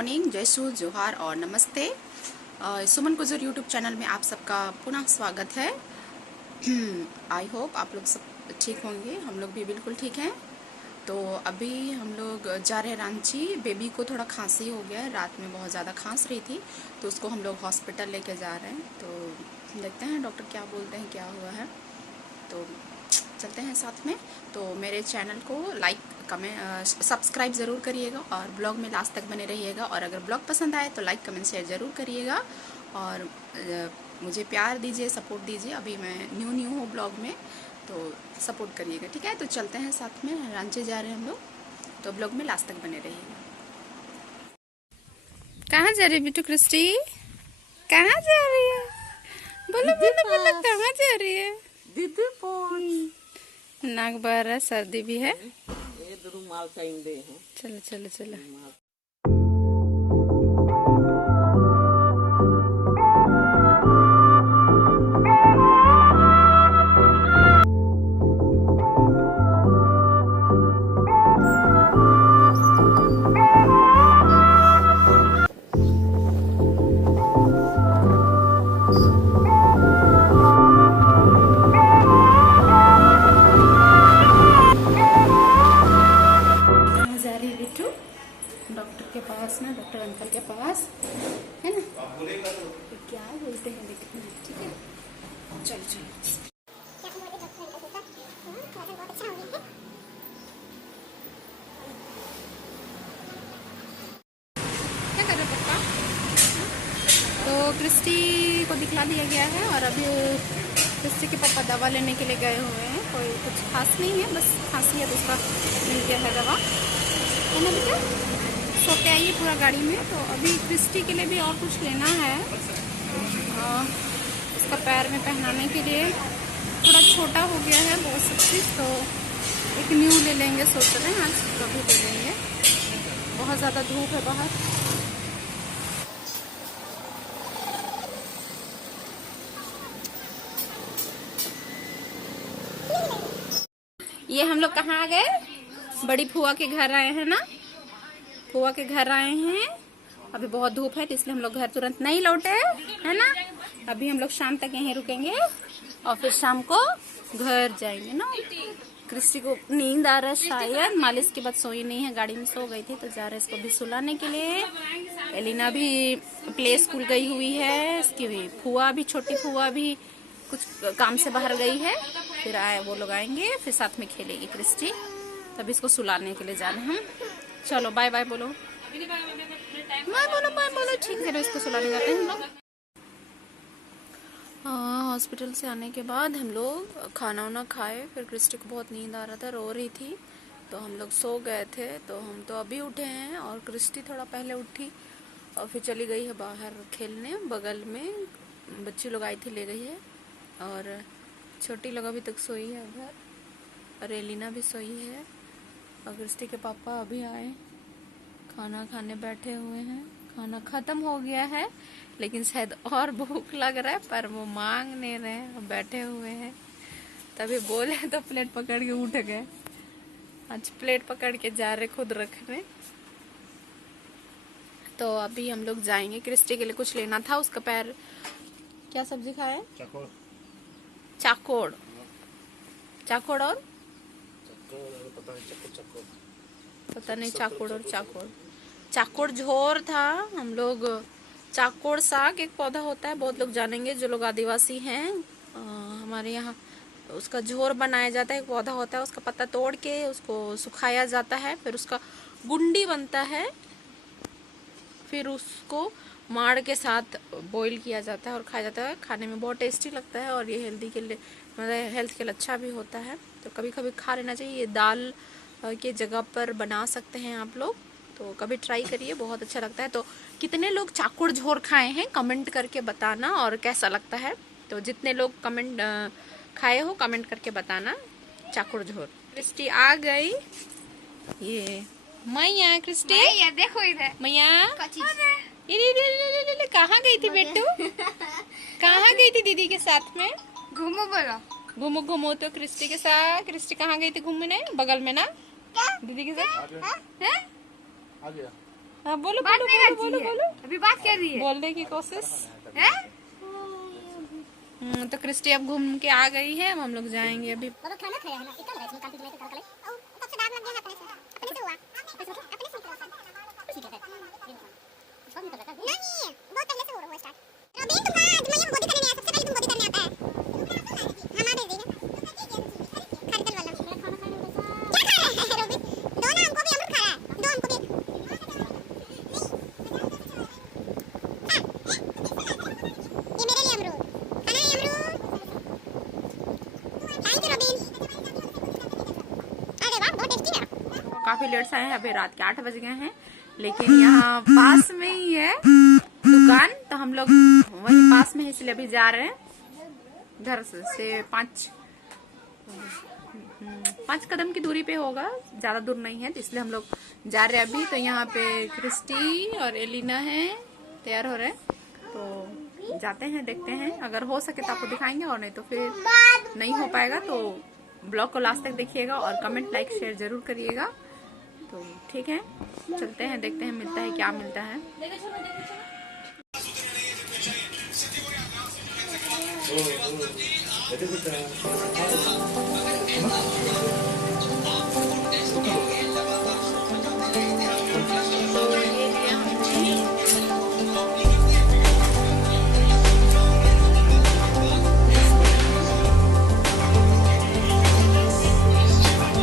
Morning, जय सूर्य, जोहार और नमस्ते। सुमन गुजर यूट्यूब चैनल में आप सबका पुनः स्वागत है। आई होप आप लोग सब ठीक होंगे। हम लोग भी बिल्कुल ठीक हैं। तो अभी हम लोग जा रहे हैं रांची। बेबी को थोड़ा खांसी हो गया है, रात में बहुत ज़्यादा खांस रही थी, तो उसको हम लोग हॉस्पिटल लेके जा रहे हैं। तो देखते हैं डॉक्टर क्या बोलते हैं, क्या हुआ है। तो चलते हैं साथ में। तो मेरे चैनल को लाइक, कमेंट, सब्सक्राइब ज़रूर करिएगा और ब्लॉग में लास्ट तक बने रहिएगा। और अगर ब्लॉग पसंद आए तो लाइक, कमेंट, शेयर ज़रूर करिएगा और मुझे प्यार दीजिए, सपोर्ट दीजिए। अभी मैं न्यू हूँ ब्लॉग में, तो सपोर्ट करिएगा, ठीक है। तो चलते हैं साथ में, रांची जा रहे हैं हम लोग, तो ब्लॉग में लास्ट तक बने रहिएगा। कहाँ जा रही है बिट्टू क्रिस्टी? कहाँ जा रही है? बोलो बोलो बोलो, कहाँ जा रही है? दीदी पहुंच नाक बह रहा है, सर्दी भी है। ये रुमाल चाहिए हैं। चलो चलो चलो। डॉक्टर के पास ना, डॉक्टर अंकल के पास, है ना। तो क्या बोलते हैं देखते हैं, ठीक है। चलो चलो। क्या कर रहे पापा? तो क्रिस्टी को दिखला दिया गया है और अभी क्रिस्टी के पापा दवा लेने के लिए गए हुए हैं। कोई कुछ खास नहीं है, बस खांसी है तो उसका मिल गया है दवा, है ना बेटा। सोते आइए पूरा गाड़ी में। तो अभी क्रिस्टी के लिए भी और कुछ लेना है, उसका पैर में पहनाने के लिए। थोड़ा छोटा हो गया है बहुत सब चीज़, तो एक न्यू ले लेंगे सोच रहे हैं। आज कभी ले लेंगे, बहुत ज़्यादा धूप है बाहर। ये हम लोग कहाँ आ गए? बड़ी फुआ के घर आए हैं ना। फुआ के घर आए हैं। अभी बहुत धूप है तो इसलिए हम लोग घर तुरंत नहीं लौटे, है ना। अभी हम लोग शाम तक यहीं रुकेंगे और फिर शाम को घर जाएंगे ना। क्रिस्टी को नींद आ रहा है शायद, मालिश के बाद सोई नहीं है, गाड़ी में सो गई थी, तो जा रहे हैं इसको भी सुलाने के लिए। एलिना भी प्ले स्कूल गई हुई है, इसकी भी फुआ भी, छोटी फुआ भी कुछ काम से बाहर गई है। फिर आए वो लोग आएंगे, फिर साथ में खेलेगी क्रिस्टी। तभी इसको सुलाने के लिए जा रहे हैं हम। चलो बाय बाय बोलो, बाय बोलो, बाय बोलो, ठीक है। इसको सुलाने जाते हैं हम लोग। हॉस्पिटल से आने के बाद हम लोग खाना वाना खाए, फिर क्रिस्टी को बहुत नींद आ रहा था, रो रही थी, तो हम लोग सो गए थे। तो हम तो अभी उठे हैं और क्रिस्टी थोड़ा पहले उठी और फिर चली गई है बाहर खेलने। बगल में बच्ची लोग आई थी, ले गई है। और छोटी लोग अभी तक सोई है उधर, और एलिना भी सोई है। और क्रिस्टी के पापा अभी आए, खाना खाने बैठे हुए हैं। खाना खत्म हो गया है, लेकिन शायद और भूख लग रहा है, पर वो मांग नहीं रहे हैं, बैठे हुए हैं। तभी बोले तो प्लेट पकड़ के उठ गए। आज प्लेट पकड़ के जा रहे खुद रखने। तो अभी हम लोग जाएंगे, क्रिस्टी के लिए कुछ लेना था। उसका पैर, क्या सब्जी खाए? चाकोड़। चाकोड़, चाकोड़ और पता नहीं, चाकोड़ और चाकोड़। चाकोड़ झोर था। हम लोग चाकोड़ साग एक पौधा होता है, बहुत लोग जानेंगे जो लोग आदिवासी हैं। हमारे यहाँ उसका झोर बनाया जाता है, एक पौधा होता है, उसका पत्ता तोड़ के उसको सुखाया जाता है, फिर उसका गुंडी बनता है, फिर उसको माड़ के साथ बॉईल किया जाता है और खाया जाता है। खाने में बहुत टेस्टी लगता है और ये हेल्दी के लिए, मतलब हेल्थ के लिए अच्छा भी होता है, तो कभी कभी खा लेना चाहिए। ये दाल के जगह पर बना सकते हैं आप लोग, तो कभी ट्राई करिए, बहुत अच्छा लगता है। तो कितने लोग चाकोड़ झोर खाए हैं कमेंट करके बताना, और कैसा लगता है। तो जितने लोग कमेंट खाए हो कमेंट करके बताना। चाकोड़ झोर। क्रिस्टी आ गई, ये मैया क्रिस्टी, मैया देखो इधर, मैया कहाँ गई थी बेटू? कहाँ गई थी दीदी के साथ में? घूमो बोलो। घूमो घूमो तो क्रिस्टी के साथ। क्रिस्टी कहाँ गई थी घूमने? बगल में ना, दीदी के साथ। हैं? आ गया। हाँ, बोलो बात बोलो नहीं बोलो करती बोलो है। बोलो अभी बात कर रही है बोलने की कोशिश। हैं? तो क्रिस्टी अब घूम के आ गई है, अब हम लोग जाएंगे अभी। बाबा खाना खाया है ना, इतना लगा इसमें कंप्लीट नहीं कर कले और तब से दाग लग गया अपने से हुआ अपने से ठीक है सब निकल रहा नहीं बहुत पहले से हो रहा है स्टार्ट। रोबिन तुम आज मैं बॉडी करने आया, सबसे पहले तुम बॉडी करने आता है हमारे दे देना खरीदल वाला खाना खाने में क्या खा रहे हैं रोबिन? दो ना हमको भी अमरूद खाया है, दो हमको भी ये मेरे लिए अमरूद खाना है अमरूद। Thank you robin. अरे वाह बहुत टेस्टी है। काफी लेट से आए हैं, अभी रात के 8 बज गए हैं, लेकिन यहाँ पास में ही है दुकान, तो हम लोग वहीं पास में है, इसलिए अभी जा रहे हैं। घर से 5 कदम की दूरी पे होगा, ज्यादा दूर नहीं है, तो इसलिए हम लोग जा रहे हैं अभी। तो यहाँ पे क्रिस्टी और एलिना है, तैयार हो रहे हैं, तो जाते हैं, देखते हैं। अगर हो सके तो आपको दिखाएंगे, और नहीं तो फिर नहीं हो पाएगा। तो ब्लॉग को लास्ट तक देखिएगा और कमेंट लाइक शेयर जरूर करिएगा। तो ठीक है, चलते हैं, देखते हैं मिलता है क्या मिलता है।